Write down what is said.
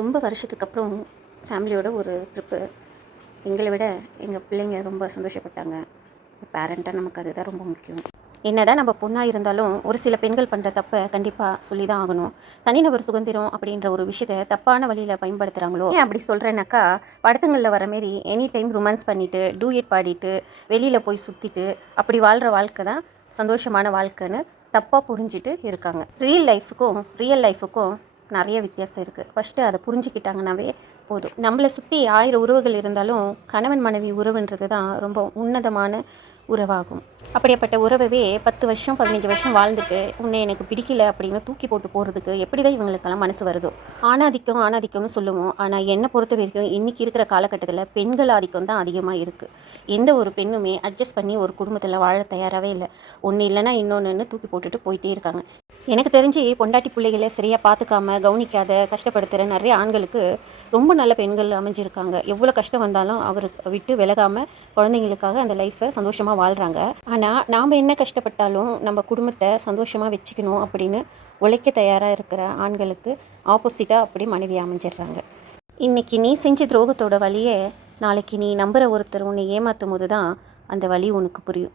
ரொம்ப வருஷத்துக்கு அப்புறம் ஃபேமிலியோட ஒரு ட்ரிப்பு. எங்களை விட எங்கள் பிள்ளைங்க ரொம்ப சந்தோஷப்பட்டாங்க. பேரண்ட்டாக நமக்கு அதுதான் ரொம்ப முக்கியம். என்னதான் நம்ம பொண்ணாக இருந்தாலும் ஒரு சில பெண்கள் பண்ணுற தப்பை கண்டிப்பாக சொல்லி தான் ஆகணும். தனிநபர் சுதந்திரம் அப்படின்ற ஒரு விஷயத்தை தப்பான வழியில் பயன்படுத்துகிறாங்களோ. ஏன் அப்படி சொல்கிறேன்னாக்கா, படத்துங்களில் வர மாரி எனி டைம் ரொமான்ஸ் பண்ணிவிட்டு டூயட் பாடிட்டு வெளியில் போய் சுற்றிட்டு அப்படி வாழ்கிற வாழ்க்கை தான் சந்தோஷமான வாழ்க்கைன்னு தப்பாக புரிஞ்சுட்டு இருக்காங்க. ரியல் லைஃபுக்கும் நிறைய வித்தியாசம் இருக்குது. ஃபஸ்ட்டு அதை புரிஞ்சுக்கிட்டாங்கன்னாவே போதும். நம்மளை சுற்றி 1000 உறவுகள் இருந்தாலும் கணவன் மனைவி உறவுன்றது தான் ரொம்ப உன்னதமான உறவாகும். அப்படிப்பட்ட உறவவே 10 வருஷம் 15 வருஷம் வாழ்ந்துட்டு உன்னை எனக்கு பிடிக்கல அப்படின்னு தூக்கி போட்டு போகிறதுக்கு எப்படி தான் இவங்களுக்கெல்லாம் மனசு வருதோ. ஆணாதிக்கம்னு சொல்லுவோம். ஆனால் என்னை பொறுத்த வரைக்கும் இன்றைக்கி இருக்கிற காலகட்டத்தில் பெண்கள் ஆதிக்கம் தான் அதிகமாக இருக்குது. எந்த ஒரு பெண்ணுமே அட்ஜஸ்ட் பண்ணி ஒரு குடும்பத்தில் வாழ தயாராகவே இல்லை. ஒன்று இல்லைன்னா இன்னொன்று தூக்கி போட்டுட்டு போயிட்டே இருக்காங்க. எனக்கு தெரிஞ்சு பொண்டாட்டி பிள்ளைகளை சரியாக பார்த்துக்காம கவனிக்காத கஷ்டப்படுத்துகிற நிறைய ஆண்களுக்கு ரொம்ப நல்ல பெண்கள் அமைஞ்சிருக்காங்க. எவ்வளோ கஷ்டம் வந்தாலும் அவருக்கு விட்டு விலகாமல் குழந்தைங்களுக்காக அந்த லைஃப்பை சந்தோஷமாக வாழ்கிறாங்க. ஆனால் நாம் என்ன கஷ்டப்பட்டாலும் நம்ம குடும்பத்தை சந்தோஷமாக வச்சுக்கணும் அப்படின்னு உழைக்க தயாராக இருக்கிற ஆண்களுக்கு ஆப்போசிட்டாக அப்படி மனைவி அமைஞ்சிடுறாங்க. இன்றைக்கி நீ செஞ்ச துரோகத்தோட வலியை நாளைக்கு நீ நம்புகிற ஒருத்தர் உன்னை ஏமாற்றும் போது தான் அந்த வலி உனக்கு புரியும்.